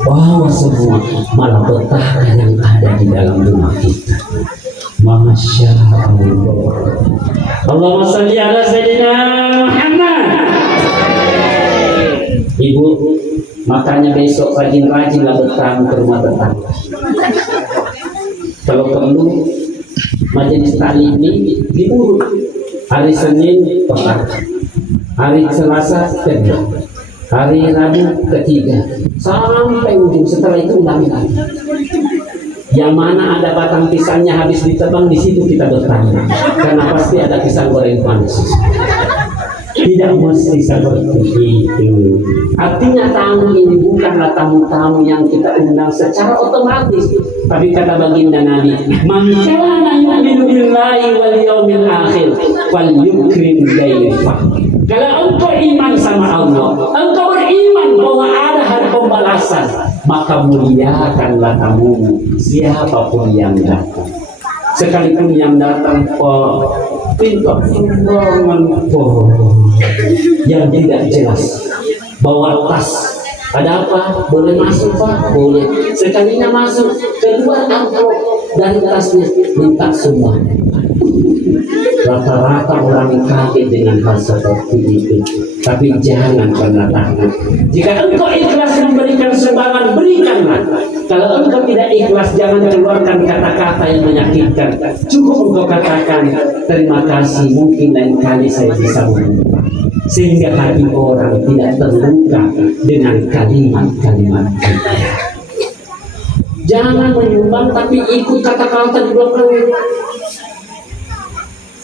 bawa semua malapetaka yang ada di dalam rumah kita. Masya Allah. Allahumma shalli ala Sayyidina Muhammad. Ibu, makanya besok rajin-rajinlah bertamu ke rumah tetangga. Kalau perlu majelis taklim ini diurut. Hari Senin petang, hari Selasa kedua, hari Rabu ketiga, sampai ujung. Setelah itu ulangi lagi. Yang mana ada batang pisangnya habis ditebang, di situ kita bertanya, karena pasti ada pisang goreng panas. Tidak mesti seperti itu. Artinya tamu ini bukanlah tamu-tamu yang kita undang secara otomatis, tapi kata baginda Nabi, man kana yu'minu billahi wal yaumil akhir falyukrim dayfah. Kalau engkau iman sama Allah, engkau beriman bahwa ada hari pembalasan, maka muliakanlah tamumu, siapapun yang datang. Sekalipun yang datang pintu sumbangan yang tidak jelas, bawa tas, ada apa? Boleh masuk Pak? Boleh. Sekalinya masuk, keluar amplop dari tasnya, minta sumbangan. Rata-rata orang kaget dengan hal seperti itu. Tapi jangan pernah takut. Jika engkau ikhlas memberikan sumbangan, berikanlah. Kalau engkau tidak ikhlas, jangan keluarkan kata-kata yang menyakitkan. Cukup engkau katakan, terima kasih, mungkin lain kali saya bisa menyumbang. Sehingga hati orang tidak terluka dengan kalimat-kalimat kita. Jangan menyumbang tapi ikut kata-kata di belakang.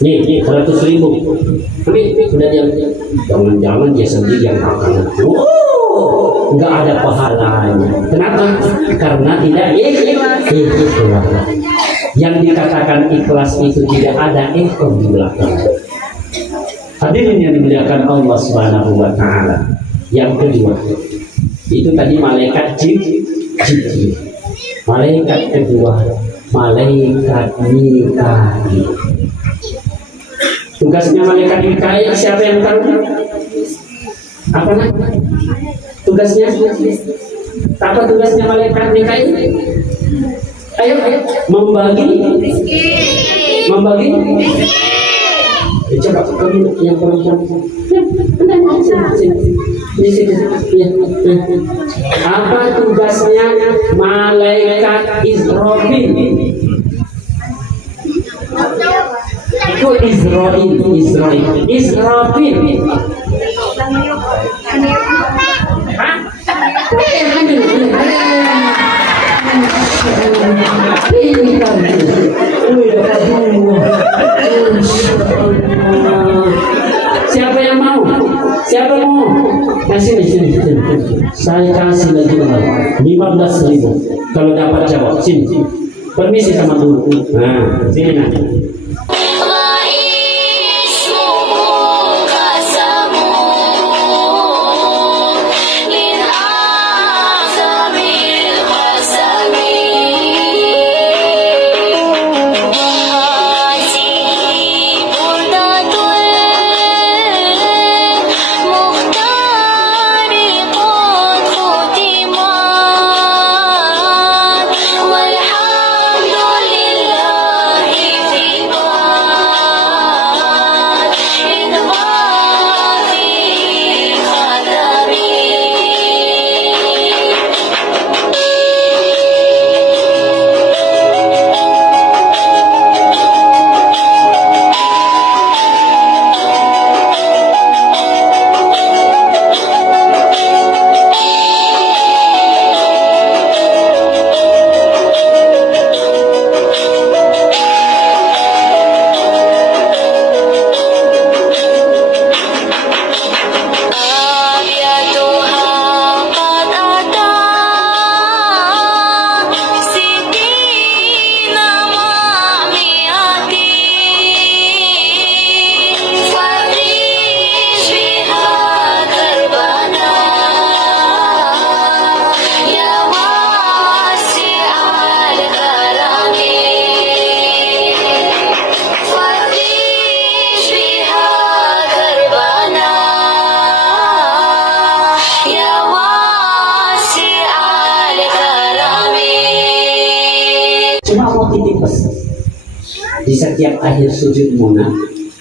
Nih 100.000. Tapi sudah jangan-jangan dia sendiri yang makan. Enggak ada pahalanya. Kenapa? Karena tidak ikhlas. Yang dikatakan ikhlas itu tidak ada ikhlas di belakang. Hadirin yang dimuliakan Allah Subhanahu wa taala. Yang kedua, itu tadi malaikat Jibril. Malaikat kedua, malaikat Mikail. Tugasnya malaikat Mikail siapa yang tahu? Apa nak? Tugasnya? Apa tugasnya malaikat Mikail? Ayo, membagi. Coba kamu yang perempuan. Ya, apa tugasnya malaikat Israfil? Itu Israfil. Hah? Siapa yang mau? Siapa yang mau? Nah, sini. Saya kasih lagi mahal 15.000 kalau dapat jawab. Sini. Permisi sama dulu. Nah, sini nanti. Cuma mau titip pesan di setiap akhir sujud munah,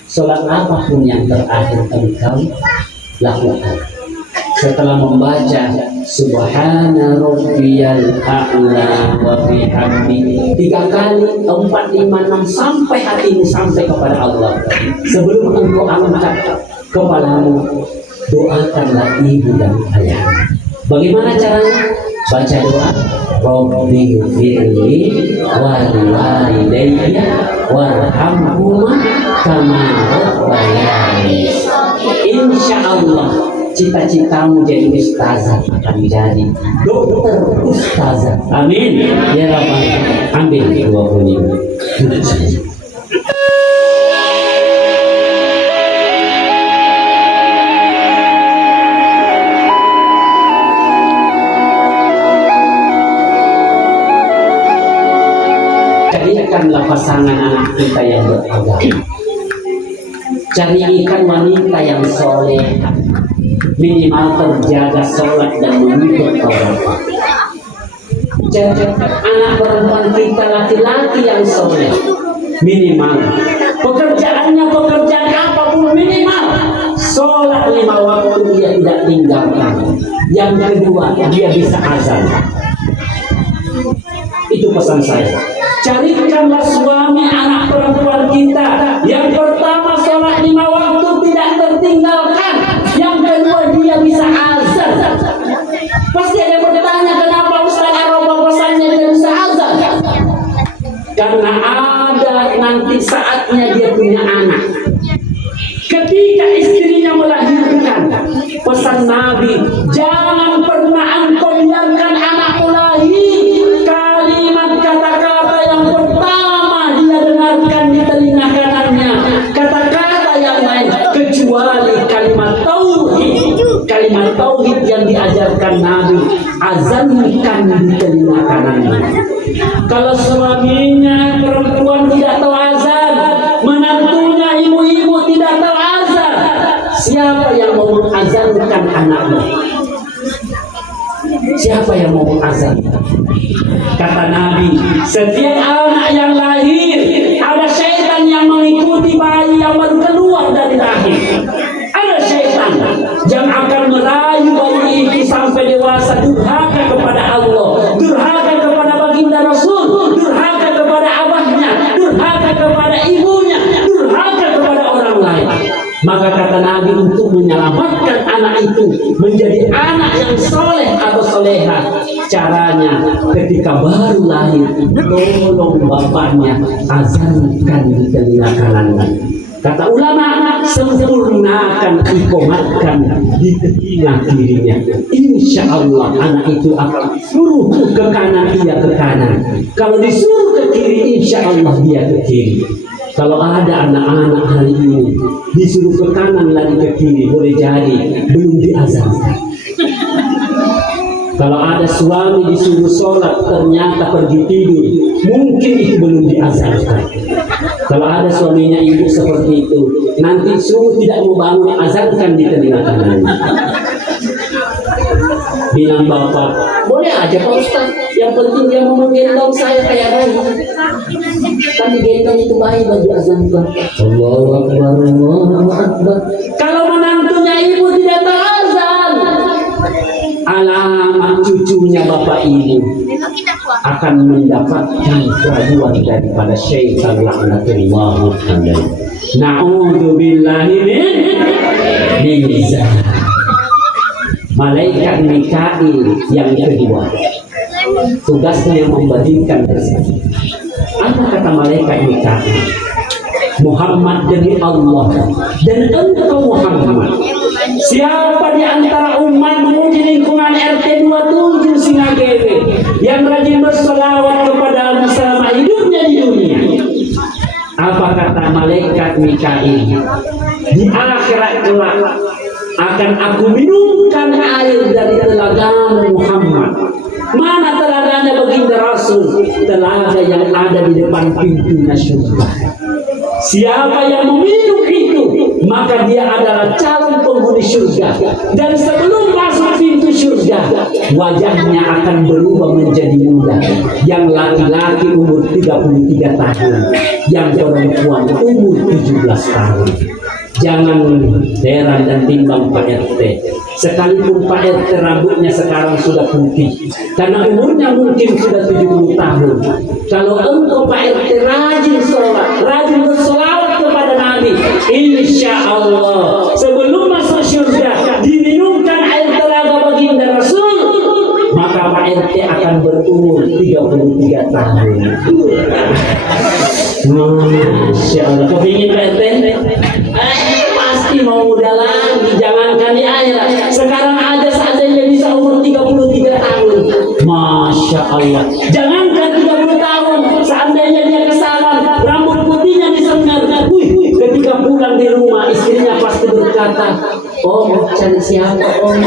sholat apapun yang terakhir engkau lakukan setelah membaca Subhana Rabbiyal A'la wa bihamdihi 3 kali, 4, 5, 6 sampai hatimu sampai kepada Allah. Sebelum engkau angkat kepalamu, doakanlah ibu dan ayah. Bagaimana caranya? Baca doa Rabbi firli waliwalidayya warhamhuma kama rabbayani. Insya Allah cita-citamu jadi ustazah akan jadi dokter ustazah. Amin ya Rabbal. Ambil 25 duduk saja. Carikanlah pasangan anak kita yang beragama. Carikan wanita yang soleh, minimal terjaga sholat dan menuntut aurat. Anak perempuan kita laki-laki yang soleh, minimal pekerjaannya pekerjaan apapun minimal sholat 5 waktu dia tidak tinggalkan. Yang kedua, dia bisa azan. Itu pesan saya. Carikanlah suami anak perempuan kita. Yang pertama sholat 5 waktu tidak tertinggalkan. Yang kedua dia bisa azan. Pasti ada yang bertanya, kenapa Ustaz Arafah pesannya dia bisa azan? Karena ada nanti saatnya dia punya anak. Ketika istrinya melahirkan, pesan Nabi, jangan pernah engkau biarkan anakmu lahir. Kalimat kata-kata yang pertama dia dengarkan di telinga kanannya, kata-kata yang lain kecuali kalimat tauhid. Kalimat tauhid yang diajarkan Nabi, azankan di telinga kanannya. Kalau suaminya perempuan tidak tahu azan, menantunya ibu-ibu tidak tahu azan, siapa yang mau mengazankan anaknya? Siapa yang mau mengazankan? Kata Nabi, setiap anak yang lahir ada syaitan yang mengikuti bayi yang baru keluar merasa durhaka kepada Allah, durhaka kepada baginda Rasul, durhaka kepada abahnya, durhaka kepada ibunya, durhaka kepada orang lain. Maka kata Nabi, untuk menyelamatkan anak itu menjadi anak yang soleh atau soleha, caranya ketika baru lahir, tolong bapaknya azankan di telinga kanannya. Kata ulama, sempurnakan, ikomatkan di telinga kirinya. Insya Allah anak itu akan suruh ke kanan, dia ke kanan. Kalau disuruh ke kiri, insya Allah dia ke kiri. Kalau ada anak-anak hari ini disuruh ke kanan lagi ke kiri, boleh jadi belum diazankan. Kalau ada suami disuruh sholat ternyata pergi tidur, mungkin itu belum diazankan. Kalau ada suaminya ibu seperti itu, nanti suruh tidak mau bangun, azankan di telinga kanannya. Bilang bapak, boleh aja Pak Ustaz, yang penting dia mau menggendong saya kayak bayi. Kan digendong itu bayi bagi azankan. Allahu Akbar, Allahu Akbar. Kalau menantunya ibu tidak berazan, alamat cucunya bapak ibu akan mendapatkan keraguan daripada syaitan laknatullah alaihi. Na'udzubillahi min zalik. Malaikat Mikail yang kedua, tugasnya yang membandingkan tersebut. Apa kata malaikat Mikail? Muhammad demi Allah dan engkau Muhammad, siapa di antara umatmu di lingkungan RT 27 Singagere yang rajin berselawat kepada selama hidupnya di dunia? Apa kata malaikat Mikail? Di akhirat kelak akan aku minumkan air dari telagamu Muhammad. Mana telaganya baginda Rasul? Telaga yang ada di depan pintunya surga. Siapa yang meminum itu, maka dia adalah calon penghuni surga. Dan sebelum masuk pintu surga, wajahnya akan berubah menjadi muda. Yang laki-laki umur 33 tahun, yang perempuan umur 17 tahun. Jangan heran dan timbang Pak RT. Sekalipun Pak RT rambutnya sekarang sudah putih, karena umurnya mungkin sudah 70 tahun. Kalau engkau Pak RT rajin sholat, rajin bersolawat kepada Nabi, insya Allah sebelum masuk surga diminumkan air telaga baginda Rasul, maka Pak RT akan berumur 33 tahun. Masya Allah, kepingin Pak RT? Pasti mau muda lagi, jangankan di akhirat. Sekarang ada seadanya bisa umur 33 tahun. Masya Allah. Jangankan 30 tahun, seandainya dia kesalahan, rambut putihnya disengar. Ketika pulang di rumah, istrinya pasti berkata, "Oh, cari siapa Om?"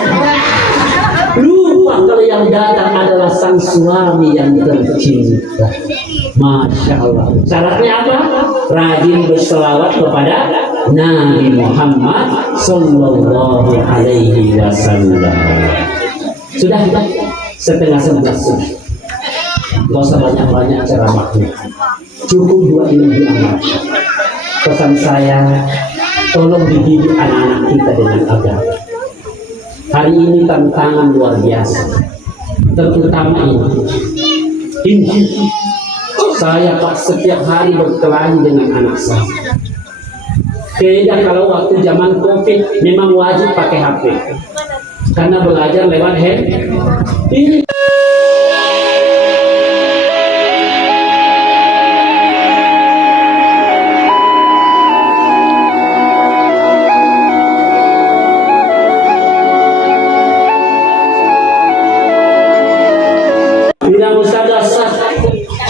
Lupa kalau yang datang adalah sang suami yang tercinta. Masya Allah. Syaratnya apa? Rajin berselawat kepada Nabi Muhammad Sallallahu Alaihi Wasallam. Sudah setengah 11 sudah. Gak usah banyak-banyak ceramahnya. Cukup 2 ini diamalkan. Pesan saya, tolong dididik anak-anak kita dengan agama. Hari ini tantangan luar biasa, terutama ini. Saya Pak setiap hari berkelahi dengan anak saya. Beda kalau waktu zaman COVID memang wajib pakai HP, karena belajar lewat handphone. Ini bilang Ustaz,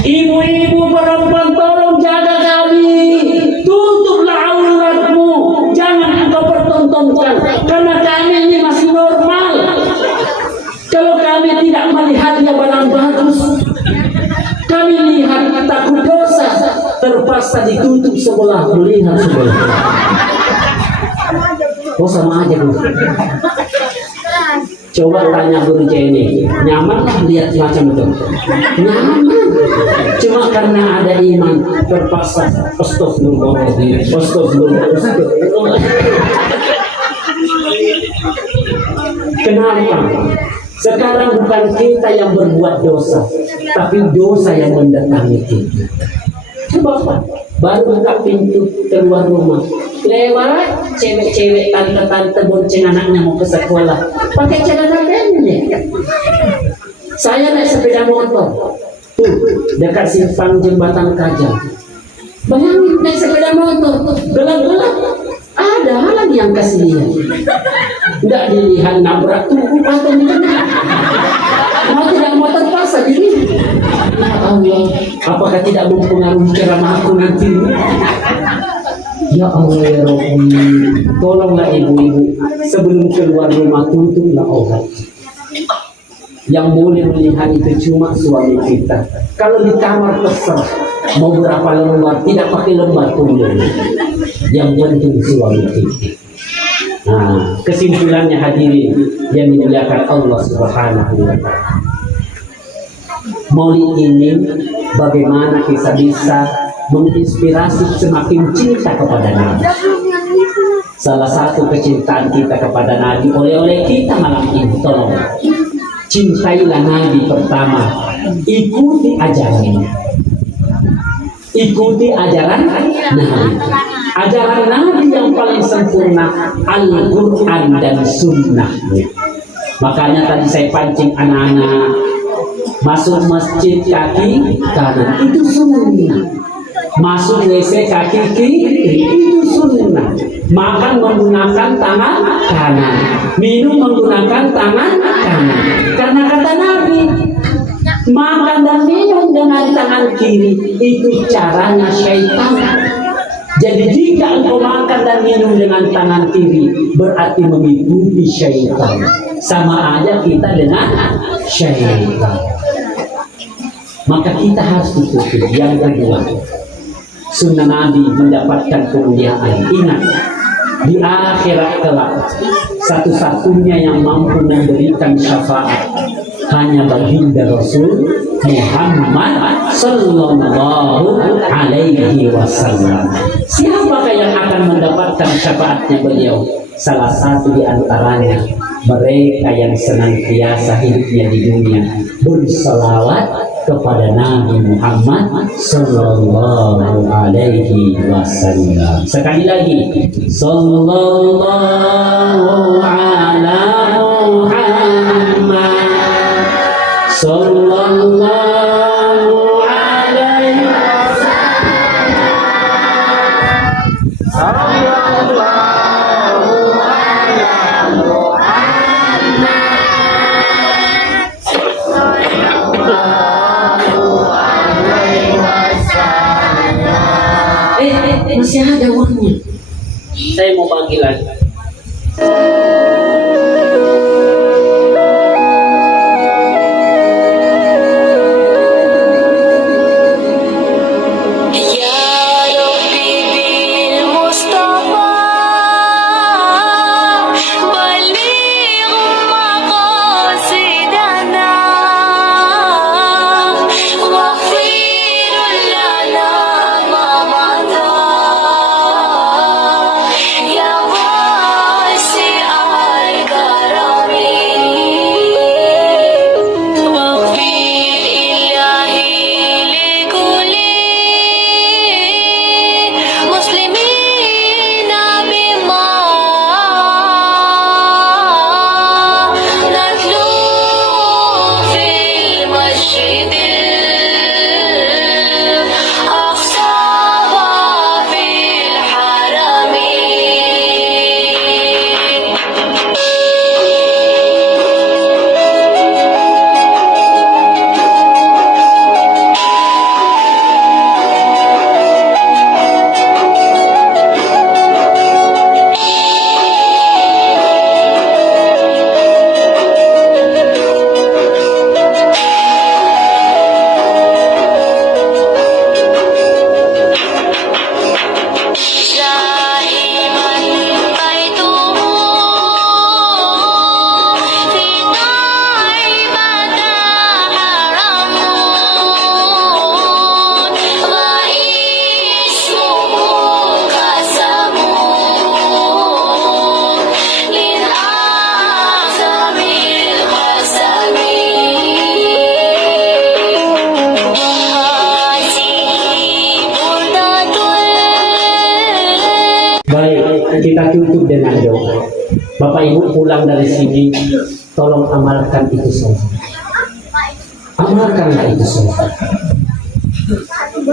ibu-ibu perempuan tolong jaga kami, tutuplah auratmu, jangan engkau pertontonkan, karena kami ini masih normal. Kalau kami tidak melihatnya barang bagus, kami lihat takut dosa, terpaksa ditutup sebelah, melihat sebelah. Oh sama aja Bu. Coba tanya Guru Jenny, nyaman lah lihat macam itu? Nyaman. Cuma karena ada iman terpaksa. Astagfirullah. Kenapa? Sekarang bukan kita yang berbuat dosa, tapi dosa yang mendatangi kita. Coba Pak, baru buka pintu keluar rumah, lewat cewek-cewek, tante-tante bonceng anaknya mau ke sekolah, pakai celana pendek. Saya naik sepeda motor, tuh dekat simpang jembatan Kajang. Bayangin naik sepeda motor, gelap-gelap, ada lagi yang kasih lihat. Tidak dilihat nabrak tubuh atau kena. Mau tidak mau terpaksa jadi. Ya Allah, apakah tidak mempengaruhi ceramah aku nanti? Ya Allah ya Rabbi, tolonglah ibu-ibu sebelum keluar rumah tutuplah aurat. Yang boleh melihat itu cuma suami kita. Kalau di kamar terserah mau berapa lembar, tidak pakai lembar pun boleh. Yang penting suami kita. Nah, kesimpulannya hadirin yang dimuliakan Allah Subhanahu wa Ta'ala. Maulid ini bagaimana kita bisa menginspirasi semakin cinta kepada Nabi. Salah satu kecintaan kita kepada Nabi oleh kita malam ini, tolong cintailah Nabi pertama, ikuti ajarannya. Ikuti ajaran Nabi. Ajaran Nabi yang paling sempurna Al-Quran dan Sunnah. Makanya tadi saya pancing anak-anak masuk masjid kaki kanan itu sunnah, masuk WC kaki kiri itu sunnah, makan menggunakan tangan kanan, minum menggunakan tangan kanan. Karena kata Nabi, makan dan minum dengan tangan kiri itu caranya syaitan. Jadi jika engkau makan dan minum dengan tangan kiri, berarti mengikuti syaitan. Sama aja kita dengan syaitan. Maka kita harus ikuti. Yang kedua, sunnah Nabi mendapatkan kemuliaan. Ingat, di akhirat kelak, satu-satunya yang mampu memberikan syafaat hanya baginda Rasul Muhammad Sallallahu Alaihi Wasallam. Siapakah yang akan mendapatkan syafaatnya beliau? Salah satu di antaranya mereka yang senantiasa hidupnya di dunia bersalawat kepada Nabi Muhammad Sallallahu Alaihi Wasallam. Sekali lagi, Sallallahu ala Muhammad Sallallahu alaihi wasallam. Masih ada uangnya. Saya mau bagi lagi. Kita tutup dengan doa. Bapak Ibu pulang dari sini, tolong amalkan itu semua. Amalkanlah itu semua.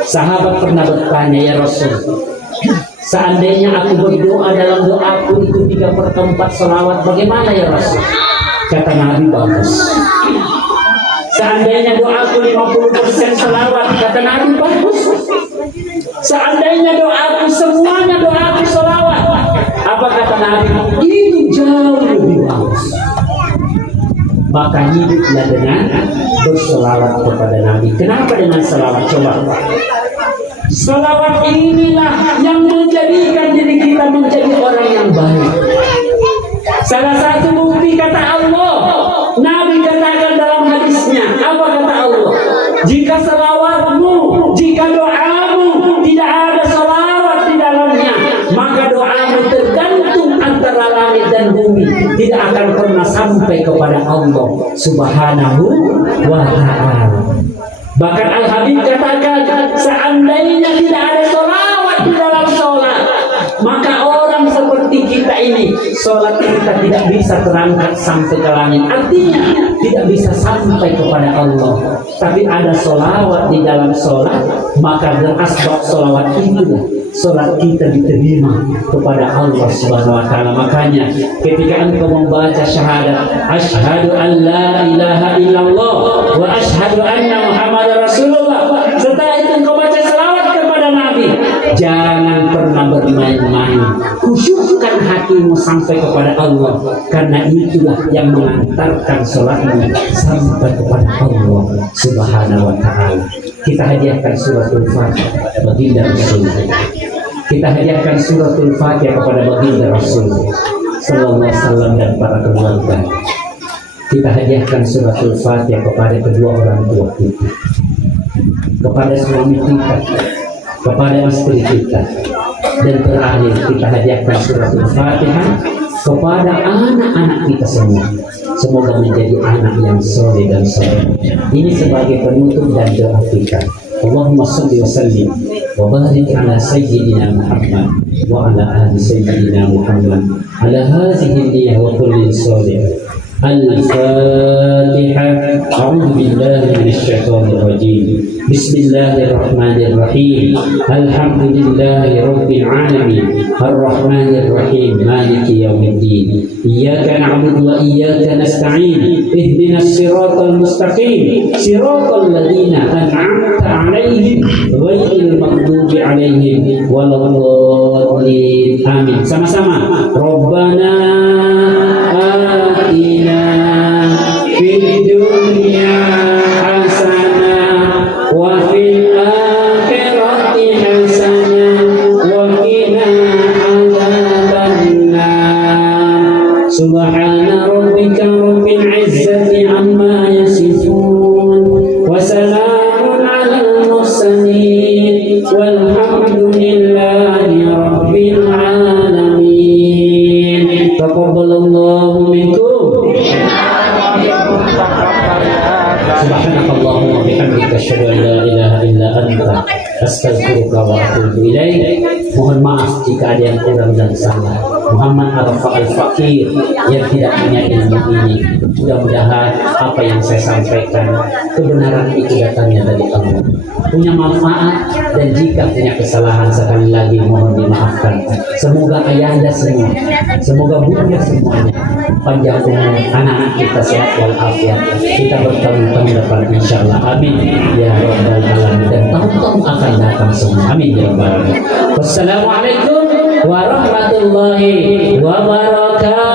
Sahabat pernah bertanya, ya Rasul, seandainya aku berdoa dalam doaku itu 3/4 selawat, bagaimana ya Rasul? Kata Nabi, bagus. Seandainya doaku 50% selawat, kata Nabi, bagus. Seandainya doaku semuanya doaku selawat, apa kata Nabi? Itu jauh lebih bagus. Maka hiduplah dengan berselawat kepada Nabi. Kenapa dengan selawat? Coba. Selawat inilah yang menjadikan diri kita menjadi orang yang baik. Salah satu bukti kata Allah, Nabi katakan dalam hadisnya, apa kata Allah? Jika selawatmu, jika doamu tidak ada selawat di dalamnya, maka doamu tergantung antara langit dan bumi, tidak akan pernah sampai kepada Allah Subhanahu wa ta'ala. Bahkan Al-Habib katakan, seandainya tidak ada selawat di dalam sholat, maka orang seperti kita ini, sholat kita tidak bisa terangkat sampai ke langit. Artinya tidak bisa sampai kepada Allah. Tapi ada sholawat di dalam sholat, maka berasbab sholawat itu sholat kita diterima kepada Allah Subhanahu wa ta'ala. Makanya ketika engkau membaca syahadat, asyhadu an la ilaha illallah wa asyhadu anna Muhammadar Rasulullah, setelah itu engkau baca selawat kepada Nabi, jangan pernah bermain-main. Khusyukkan hatimu sampai kepada Allah, karena itulah yang mengantarkan sholatmu sampai kepada Allah Subhanahu wa ta'ala. Kita hadiahkan suratul Fatihah kepada baginda Rasul. Kita hadiahkan suratul Fatihah kepada baginda Rasul sallallahu alaihi wasallam dan para keluarga. Kita hadiahkan suratul Fatihah kepada kedua orang tua kita, kepada suami kita, kepada istri kita, dan terakhir kita hadiahkan suratul Fatihah kepada anak-anak kita semua. Semoga menjadi anak yang soleh dan soleh. Ini sebagai penutup dan doa kita. Allahumma salli wa sallim wa barik ala sayyidina Muhammad wa ala ali sayyidina Muhammad ala hadhihi niyyah wa kulli soleh. Al-Fatihah. A'udzu billahi minasy syaithanir rajim. Bismillahirrahmanirrahim. Alhamdulillahi rabbil alamin. Arrahmanir rahim. Maliki yaumiddin. Iyyaka na'budu wa iyyaka nasta'in. Ihdinas siratal mustaqim. Siratal ladzina an'amta 'alaihim ghairil maghdubi 'alaihim waladdallin. Amin. Sama-sama. Rabbana atina fid dunya hasanah wa fil akhirati hasanah wa qina adzabannar. Subhana rabbika rabbil izzati amma yasifun wa salamun 'alal mursalin walhamdulillahi rabbil alamin. Taqabbalallahu minkum. Subhanakallahumma bihamdika asyhadu an la ilaha illa anta astaghfiruka wa atubu ilaik. Mohon maaf jika ada yang kurang dan salah. Muhammad Arfa Al-Fakir yang tidak punya ilmu ini, mudah-mudahan apa yang saya sampaikan kebenaran itu datangnya dari Allah, punya manfaat, dan jika punya kesalahan sekali lagi mohon dimaafkan. Semoga ayahanda semua, semoga bunda semuanya panjang umur, anak-anak kita sehat walafiat, kita bertemu tahun depan insyaallah. Amin ya rabbal alamin. Dan tahun-tahun akan datang semua. Amin ya rabbal alamin. Wassalamualaikum warahmatullahi wabarakatuh.